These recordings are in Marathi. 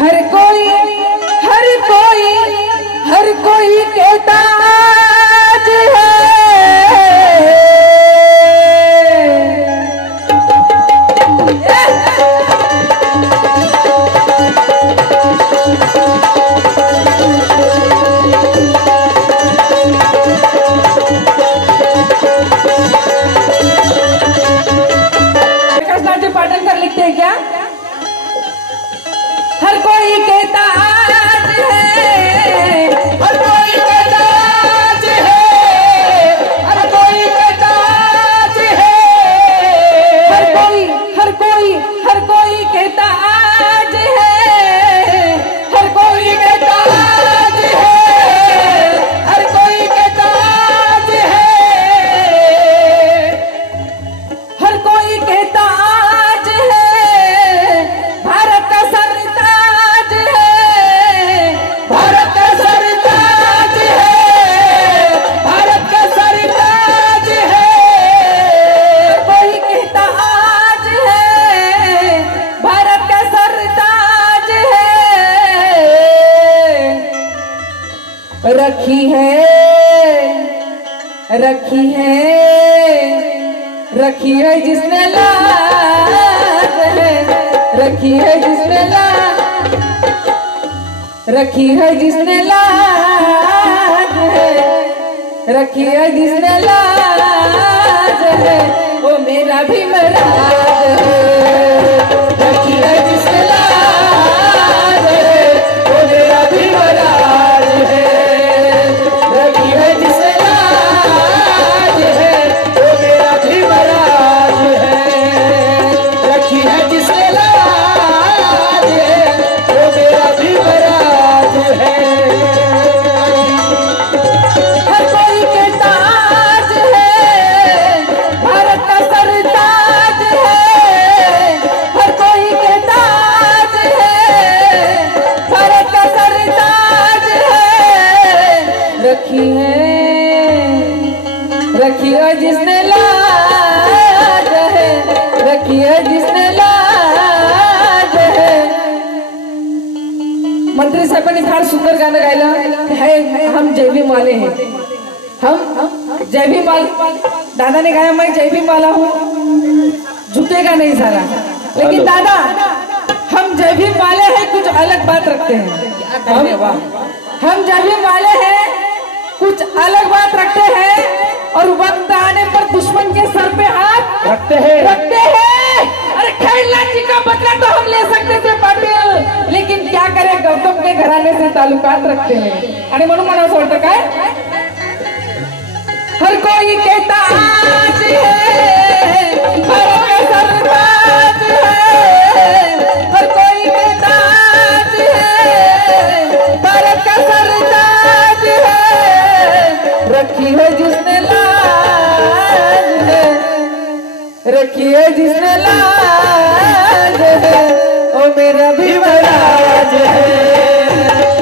हर कोई हर कोई हर कोई कहता आज है। पाठन कर लिखते हैं क्या? हर कोई कहता आज है, हर कोई कहता आज है, हर कोई कहता आज है, हर कोई हर कोई हर कोई कहता आज है, हर कोई कहता आज है, हर कोई कहता आज है, हर कोई कहता रखी है रखी है जिसने लाज है, रखी है जिसने लाज, रखी है जिसने लाज है, रखी है जिसने लाज है, वो मेरा भी मराज है। रखी है जिसने लाज है, वो मेरा भी मराज है। रखी है जिसने लाज है, वो मेरा भी मराज है। रखी है जिसने लाज है, वो मेरा भी मराज है। हर कोई के ताज है, भारत का सरताज है। हर कोई के ताज है, भारत का सरताज है। रखी है जिसने लाज है, रखी है जिसने लाज है। मंत्री साहेबांनी फार सुंदर गाणं गायलं है, हम जय भीम वाले हैं, हम जय भीम वाले। दादा ने गाया मैं जय भीम वाला हूँ, झुकेगा नहीं सारा। लेकिन दादा हम जय भीम वाले हैं, कुछ अलग बात रखते हैं। हम जय भीम वाले हैं, कुछ अलग बात रखते हैं, और वक्त आने पर दुश्मन के सर पे हाथ रखते हैं। अरे खैरलाल जी का बदला तो हम ले सकते थे पाटिल, लेकिन क्या करें, गौतम के घराने से ताल्लुकात रखते हैं। आणि म्हणून मला असं वाटतं काय, हर कोई कहता आज है, भारत का सरताज है। हर कोई कहता आज है, भारत का सरताज है। रखी है जिसने लाज है, रखी है जिसने लाज है, ओ मेरा भी मराज है।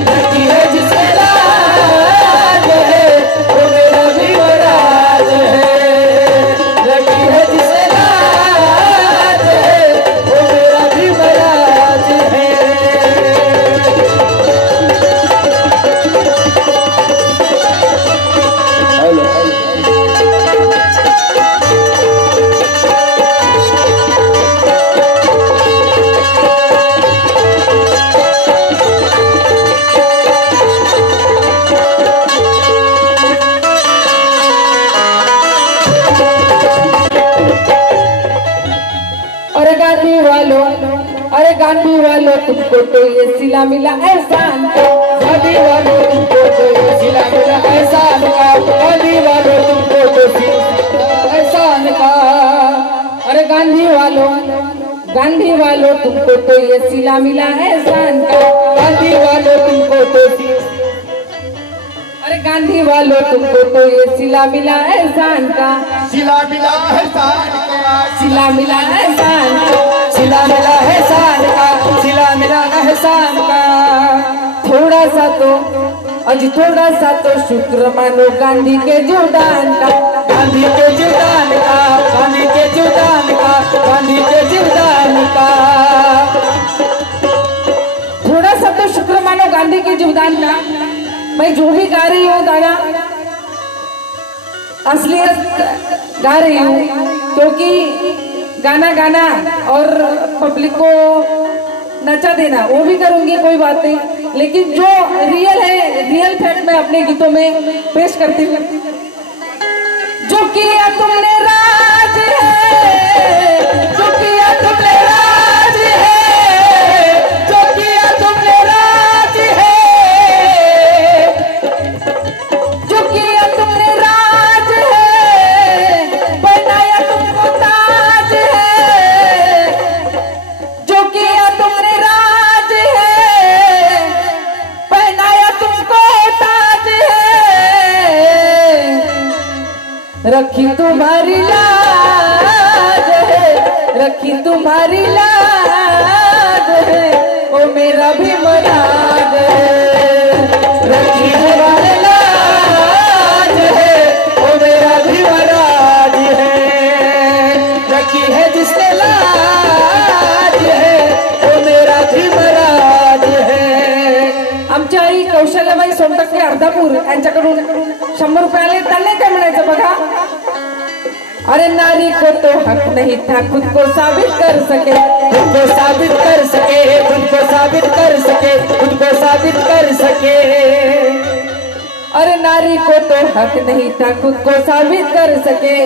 रखी है जिसने लाज है, ओ मेरा भी मराज है। रखी है जिसने लाज है, ओ मेरा भी मराज है। अरे गांधी वालों तुमको तो ये सिला मिला एहसान का। गांधी वालों तुमको तो ये सिला मिला एहसान का। गांधी वालों तुमको तो एहसान का। अरे गांधी वालों तुमको तो ये सिला मिला एहसान का। गांधी वालों तुमको तो, अरे गांधी वालों तुमको तो ये सिला मिला एहसान का। सिला मिला एहसान का। सिला मिला एहसान का। सिला मिला एहसान का। सिला मिला एहसान का। थोड़ा सा तो अजी थोड़ा सा तो शुक्र मानो गांधी के जीवदान का। गांधी के जीवदान का। गांधी के जीवदान का। गांधी के जीवदान का। थोड़ा सा तो शुक्र मानो गांधी के जीवदान का। मैं जो भी गा रही हूँ दादा असलियत गा रही हूँ, क्योंकि गाना गाना और पब्लिक को नचा देना वो भी करूंगी, कोई बात नहीं, लेकिन जो रियल है रियल फैक्ट मैं अपने गीतों में पेश करती हूँ। जो किया तुमने राज है, जो किया तुमने राज है, जो किया तुमने राज है, जो किया तुमने राज है, बनाया तुमको ताज है, जो किया तुमने राज है, बनाया तुमको ताज है, रखी तुम्हारी लाज है, रखी तुम्हारी लाज है, ओ मेरा भी मराज है, रखी तुम्हारी लाज है, ओ मेरा भी मराज है, रखी है जिसने लाज है, ओ मेरा भी मराज है। आमच्या आई कौशल्याबाई सोनटक्के अर्धापूर यांच्याकडून 100 रुपये आले, त्यांनी काय म्हणायचं बघा। अरे नारी को तो हक नहीं था खुद को साबित कर सके, खुद को साबित कर सके, खुद को साबित कर सके, खुद को साबित कर सके। अरे नारी को तो हक नहीं था खुद को साबित कर सके,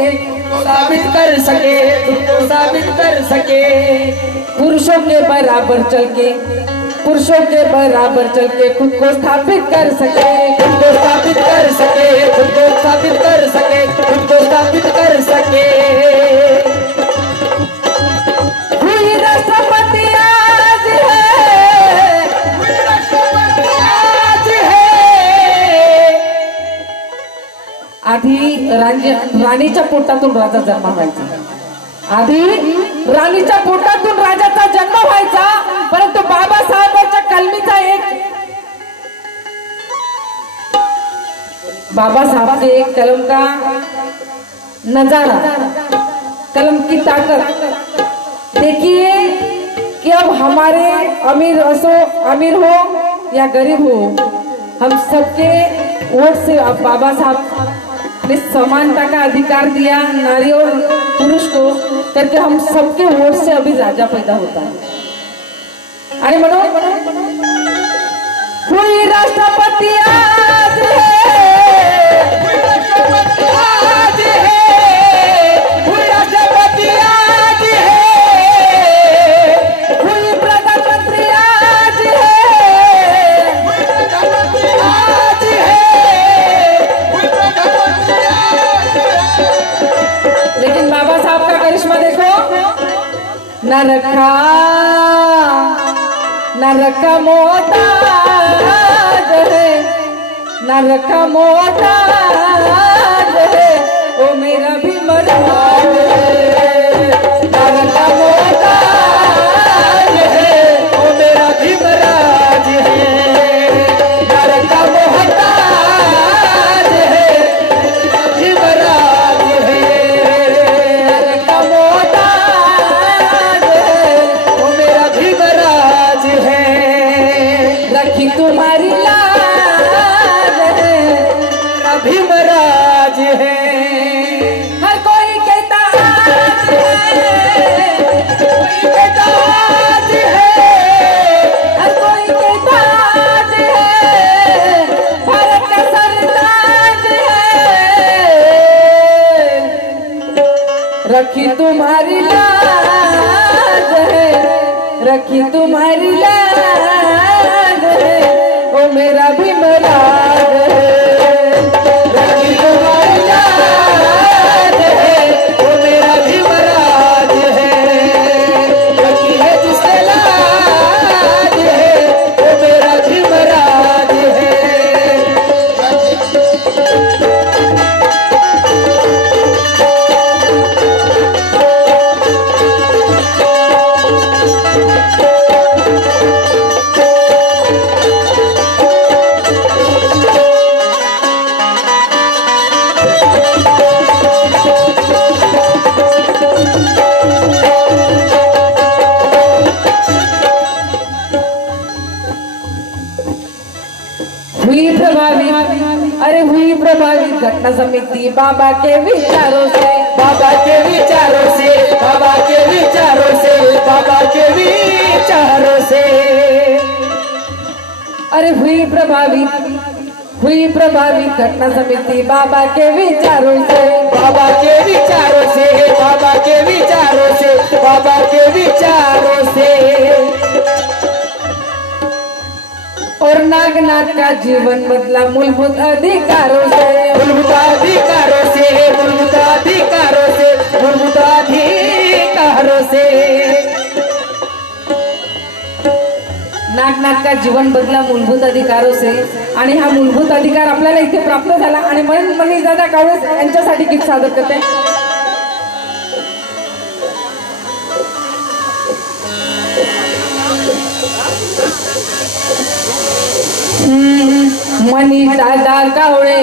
साबित कर सके, खुद को साबित कर सके। पुरुषों के बराबर चल के, पुरुषों के बराबर चल के खुद को स्थापित कर सके, खुद को स्थापित कर सके, खुद को स्थापित कर सके, खुद को स्थापित कर सके। हुई राष्ट्रपति आज है, हुई राष्ट्रपति आज है। आधी राणीच्या पोटातून राजा जन्म व्हायचा, आधी राणीच्या पोटातून राजाचा जन्म व्हायचा, परंतु बाबासाहेबांच्या कलमीचा एक बाबा साहब के एक कलम का नजारा, कलम की ताकत देखिए कि अब हमारे अमीर हो या गरीब हो, हम सबके वोट से अब बाबा साहब ने समानता का अधिकार दिया नारी और पुरुष को, करके हम सबके वोट से अभी राजा पैदा होता है। अरे मनो हुई राष्ट्रपति आज है, हुई राष्ट्रपति आज है, हुई राष्ट्रपति आज है, हुई प्रधानमंत्री आज है, हुई प्रधानमंत्री आज है, हुई प्रधानमंत्री आज है। लेकिन बाबा साहब का करिश्मा देखो, न रखा न रखा मोहताज है, न रखा मोहताज है, ओ मेरा भी मराज है, न रखा मोहताज है, ओ मेरा भी मराज है, न रखा मोहताज है, भी मराज है, न रखा मोहताज है, ओ मेरा भी मराज है, रखी तुम्हारी लाज है, मेरा भी मराज है। हर कोई कहता आज है, कोई कहता आज है, हर कोई कहता आज है, भारत का सरताज है, रखी तुम्हारी लाज है, रखी तुम्हारी लाज है, ओ मेरा भी मराज है, रखी तुम्हारी लाज है, ओ मेरा भी मराज है, रखी है जिसने लाज है, ओ मेरा भी मराज है। हुई प्रभावित, अरे हुई प्रभावित घटना समिति बाबा के विचारों से, बाबा के विचारों से, बाबा के विचारों से, बाबा के विचारों से। अरे हुई प्रभावित घटना समिति बाबा के विचारों से, बाबा के विचारों से, बाबा के विचारों से, बाबा के विचारों से। और नागनाथ का जीवन बदला मूलभूत अधिकारों से, मूलभूत अधिकारों से, मूलभूत अधिकारों से, मूलभूत अधिकारों से। नागनाथ का जीवन बदला मूलभूत अधिकारों से। आणि हा मूलभूत अधिकार आपल्याला इथे प्राप्त झाला आणि म्हणून मनीष दादा कावळे यांच्यासाठी गीत सादर करते। मनीष दादा कावळे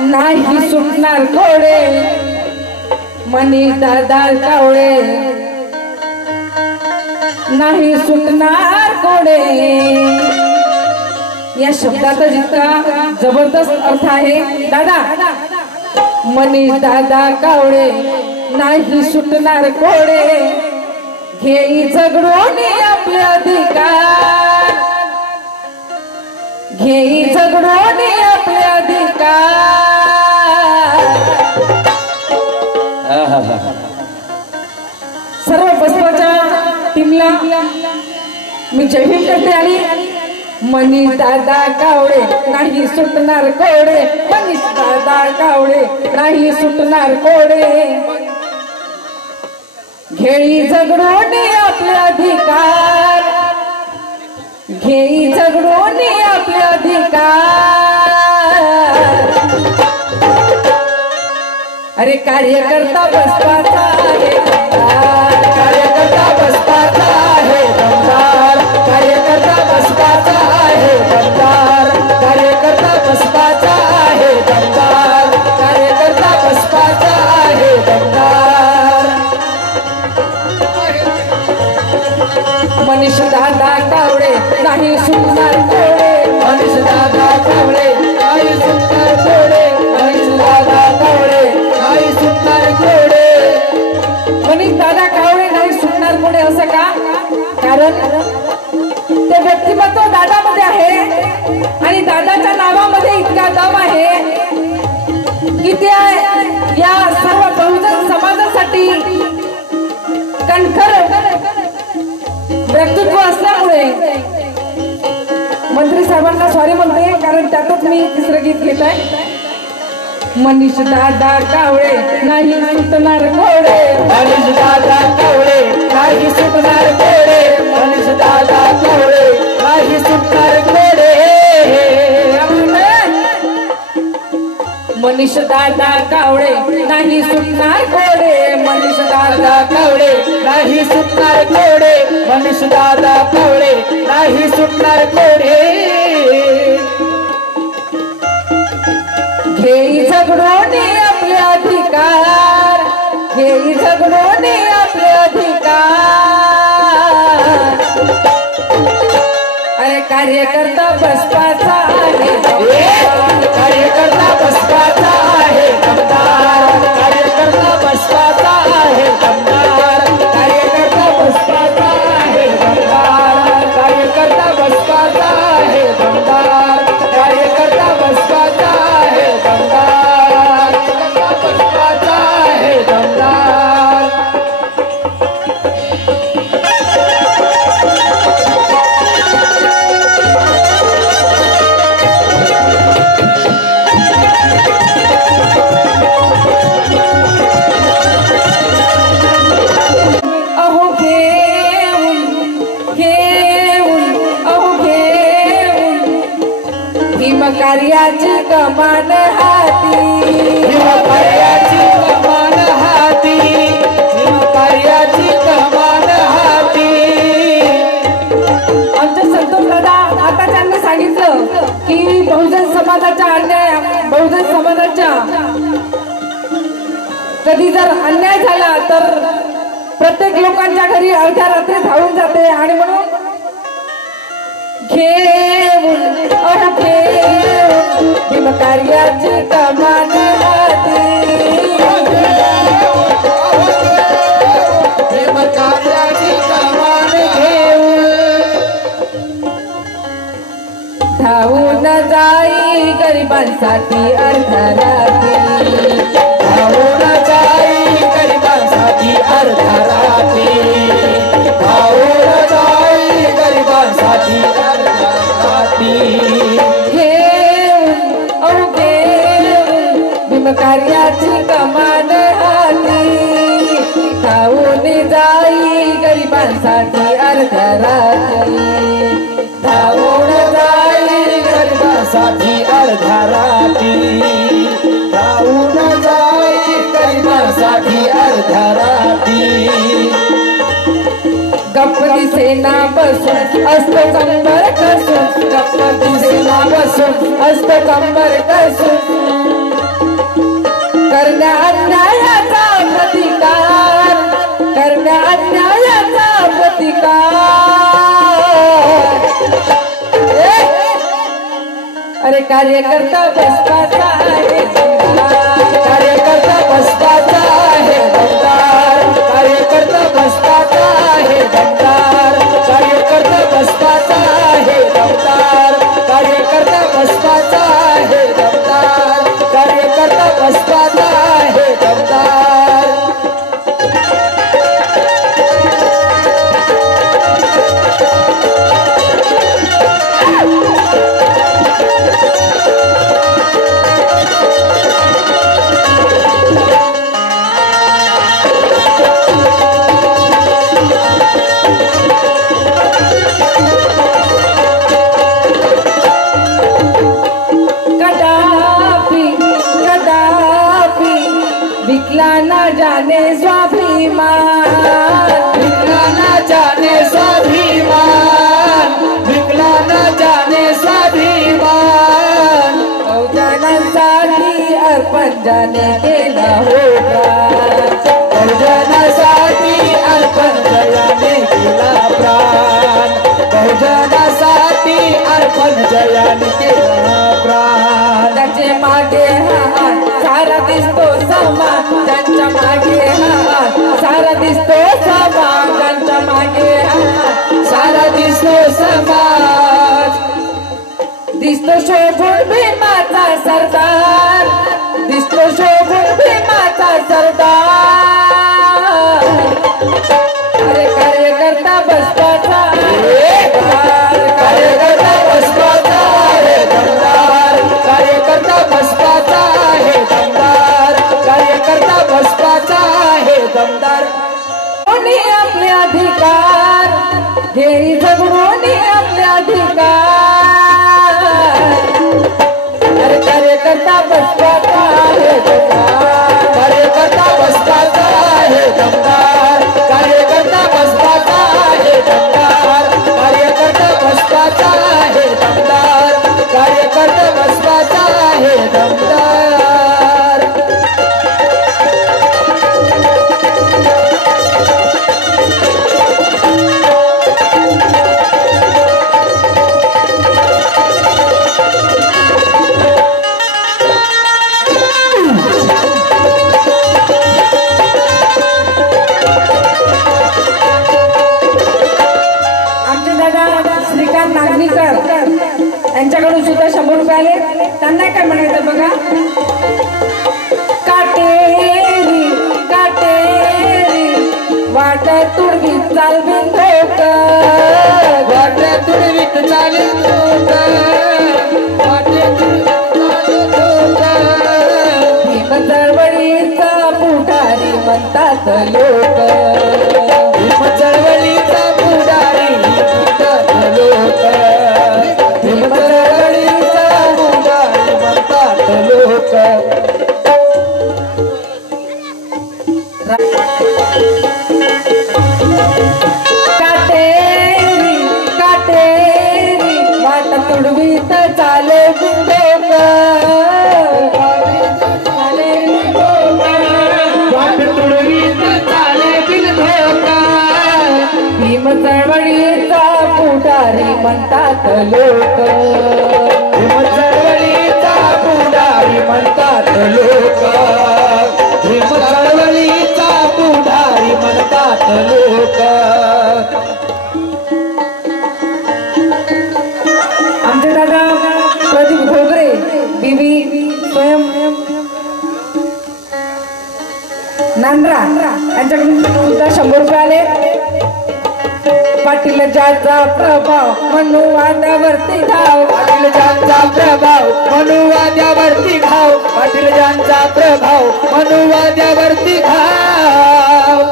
नाही सुटणार घोडे, मनीष दादा कावळे नाही सुटणार घोडे। या शब्दाचा जितका जबरदस्त अर्थ आहे दादा, मनीष दादा कावळे नाही सुटणार घोडे, घेई झगडून आपले अधिकार, घेई झगडून आपले अधिकार। सर्व बसवाच्या टीमला मी जय भीम करते आणि मनीष दादा कावळे नाही सुटणार घोडे, मनीष दादा कावळे नाही सुटणार घोडे, घेई झगडून आपले अधिकार, घेई झगडून आपले अधिकार। अरे कार्यकर्ता बसपाचा आहे दमदार, कार्यकर्ता बसपाचा आहे दमदार, कार्यकर्ता बसपाचा आहे दमदार, कार्यकर्ता बसपाचा आहे दमदार, कार्यकर्ता बसपाचा आहे दमदार। मनीष दादा कावळे नाही सुटणार घोडे, मनीष दादा कावळे नाही सुटणार घोडे, मनीष दादा कावळे नाही सुटणार घोडे। मनीष दादा कावळे नाही सुटणार घोडे असं का? कारण ते व्यक्तिमत्व दादामध्ये आहे आणि दादाच्या नावामध्ये इतका दम आहे की ते या सर्व बहुजन समाजासाठी कणखर व्यक्तित्व असल्यामुळे मंत्री साहेबांना सॉरी म्हणते, कारण त्यातच मी तिसरं गीत घेत आहे। मनीष दादा कावळे नाही सुटणार घोडे, मनीष दादा कावळे नाही सुटणार घोडे, मनीष दादा कावळे नाही सुटणार घोडे। मनीष दादा कावळे नाही सुटणार घोडे, मनीष दादा कावळे नाही सुटणार घोडे, मनीष दादा कावळे नाही सुटणार घोडे। घेई झगडून आपले अधिकार, घेई झगडून आपले अधिकार। अरे कार्यकर्ता बसपाचा आहे दमदार, कार्यकर्ता बसपाचा आहे दमदार, कार्यकर्ता बसपाचा आहे दमदार, कार्यकर्ता बसपाचा आहे दमदार, कार्यकर्ता बसपाचा आहे दमदार, कार्यकर्ता बसपाचा आहे दमदार, कार्यकर्ता बसपाचा आहे दमदार। कार्याची कमान हाती, कार्याची कमान हाती, कार्याची कमान हाती। आमचे संतोष दादा आता त्यांनी सांगितलं की बहुजन समाजाच्या अन्याय, बहुजन समाजाच्या कधी जर अन्याय झाला तर प्रत्येक लोकांच्या घरी अर्ध्या रात्री धावून जाते आणि म्हणून घे घेऊन अहो घेऊन भीमकार्याची कमान हाती भीमकार्याची कमान घेऊन धावून जाई गरिबांसाठी अर्ध्या रात्री धावून जाई गरिबांसाठी अर्ध्या रात्री धावून जाई गरिबांसाठी अर्ध्या रात्री घेऊन अहो घेऊन भीमकार्याची कमान हाती धावून जाई गरिबांसाठी अर्ध्या रात्री धावून जाई गरिबांसाठी अर्ध्या रात्री धावून जाई गरिबांसाठी अर्ध्या रात्री गप्प दिसेना बसून असतो कंबर कसून गप्प दिसेना बसून असतो कंबर कसून करण्या अन्यायाचा प्रतिकार करण्या अन्यायाचा प्रतिकार अरे कार्यकर्ता बसपाचा आहे कार्यकर्ता बसपाचा आहे दमदार कार्यकर्ता बसपाचा आहे दमदार कार्यकर्ता बसपाचा आहे दमदार कार्यकर्ता बसपाचा आहे दमदार कार्यकर्ता बसपाचा आहे दमदार विकला न जाने स्वाभिमान विकला न जाने स्वाभिमान विकला न जाने स्वाभिमान बहुजनांसाठी अर्पण जाने केला होता बहुजनासाठी अर्पण जयाने केला प्राण बहुजनासाठी अर्पण जयाने केला प्राण त्याचे मागे हात सारा दिसतो समान त्यांच्या मागे हात सारा दिसतो समान त्यांच्या मागे हात सारा दिसतो समाज दिसतो शोभून भीमाचा सरदार दिसतो शोभून भीमाचा सरदार अरे कार्यकर्ता बसपाचा कार्यकर्ता बसपाचा आहे दमदार कार्यकर्ता बसपाचा आहे दमदार कार्यकर्ता बसपाचा आहे दमदार कोणी आपले अधिकार घेई झगडून आपले अधिकार अरे कार्यकर्ता बसपाचा आहे दमदार कार्यकर्ता बसपाचा आहे दमदार कार्यकर्ता बसपाचा आहे दमदार कार्यकर्ता बसपाचा आहे दमदार कार्यकर्ता बसपाचा आहे दमदार श्रीकांत नागनीकर यांच्याकडून सुद्धा 100 रुपये आले त्यांना काय म्हणायचं बघा काटेरी काटेरी वाट तुडवी चालवीन धोक वाट तुडवीत चालेल लोक वाट तुडवीत भीम चळवळीचा पुढारी म्हणतात लोक भीम चळवळीचा पुढारी म्हणतात लोक भीम चळवळीचा पुढारी म्हणतात लोक काटेरी काटेरी वाट तुडवीत चाले बिंदोक वाट तुडवीत चाले बिन धोका भीम चळवळीचा पुढारी म्हणतात लोक, भीम चळवळीचा पुढारी म्हणतात लोक, भीम चळवळीचा पुढारी म्हणतात लोक. आमचे दादा प्रदीप घोगरे, बीबी स्वयं नांद्रा यांच्याकडून सुद्धा 100 रुपये आले. पाटील ज्याचा प्रभाव मनुवाद्यावरती धाव, पाटील ज्यांचा प्रभाव मनुवाद्यावरती घाव, पाटील ज्यांचा प्रभाव मनुवाद्यावरती घाव,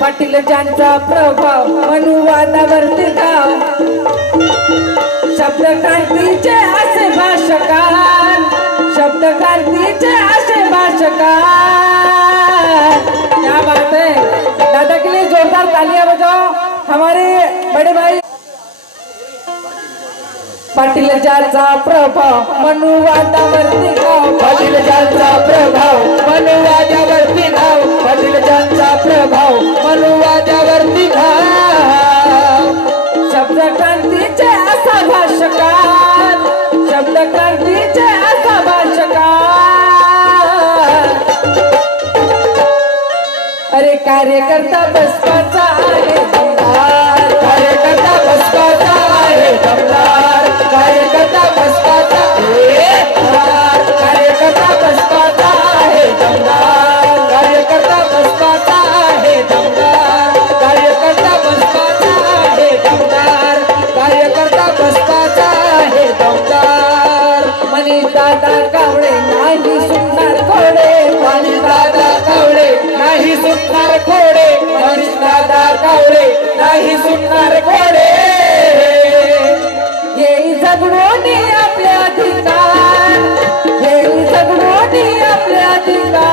पाटील ज्यांचा प्रभाव मनुवादावरती धाव. शब्द क्रांतीचे असे भाषकार, शब्द क्रांतीचे असे भाषकार. क्या बात है, दादा के लिए जोरदार तालियां बजाओ. हमारे बड़े भाई पाटील ज्याचा प्रभाव मनुवादावरती धाव, पाटील ज्यांचा प्रभाव मनुवाद्यावरती घाव, पाटील ज्यांचा प्रभाव मनुवाद्यावरती घाव. शब्द क्रांतीचे असा भाषकार, शब्द क्रांतीचे असा भाषकार. अरे कार्यकर्ता बसपाचा आहे दमदार, कार्यकर्ता बसपाचा आहे दमदार, कार्यकर्ता बसपाचा आहे दमदार, कार्यकर्ता बसपाचा आहे दमदार, कार्यकर्ता बसपाचा आहे दमदार, कार्यकर्ता बसपाचा आहे दमदार, कार्यकर्ता बसपाचा आहे दमदार. मनीष दादा कावळे नाही सुटणार घोडे, मनीष दादा कावळे नाही सुटणार घोडे, मनीष दादा कावळे नाही सुटणार घोडे. येई जगणोनी आपले अधिकार, येई जगणोनी आपले अधिकार.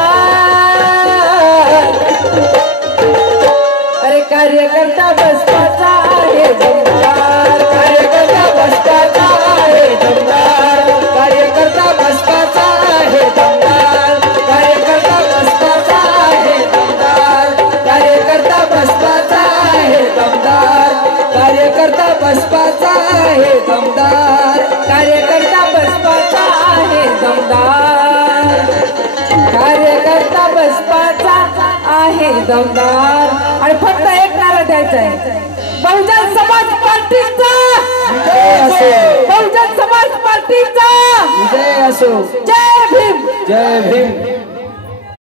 अरे कार्यकर्ता बसपाचा आहे दमदार, कार्यकर्ता बसपाचा आहे दमदार, कार्यकर्ता बसपाचा आहे दमदार, कार्यकर्ता बसपाचा आहे दमदार, कार्यकर्ता बसपाचा आहे दमदार, कार्यकर्ता बसपाचा आहे दमदार, कार्यकर्ता बसपाचा आहे दमदार, कार्यकर्ता बसपाचा आहे दमदार. आणि फक्त एक नारा द्यायचा आहे, बहुजन समाज पार्टीचा, विजय असो, बहुजन समाज पार्टीचा विजय असो. जय भीम. जय भीम.